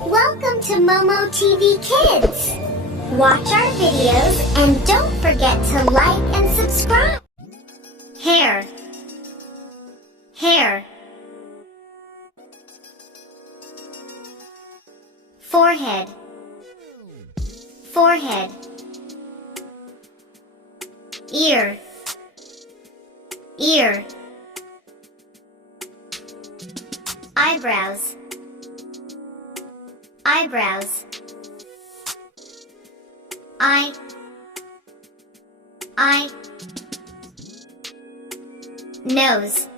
Welcome to Momo TV Kids! Watch our videos and don't forget to like and subscribe! Hair, hair. Forehead, forehead. Ear, ear. Eyebrows, eyebrows. Eye, nose,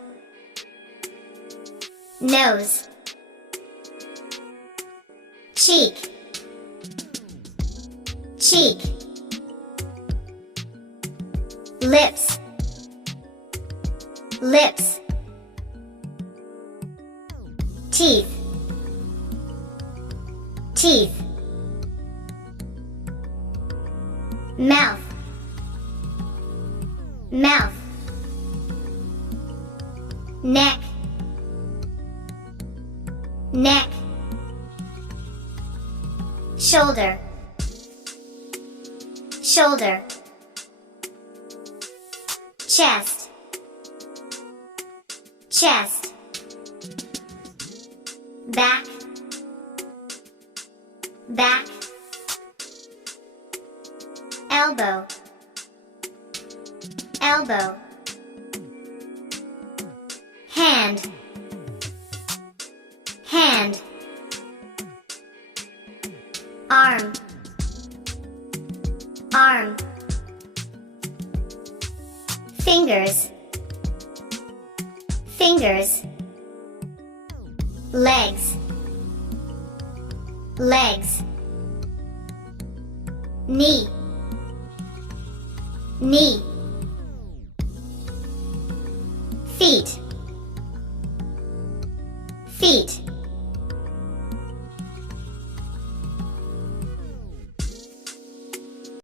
nose. Cheek, cheek. Lips, lips. Teeth, teeth. Mouth, mouth. Neck, neck. Shoulder, shoulder. Chest, chest. Back, back. Elbow, elbow. Hand, hand. Arm, arm. Fingers, fingers. Legs, legs. Knee, knee. Feet, feet.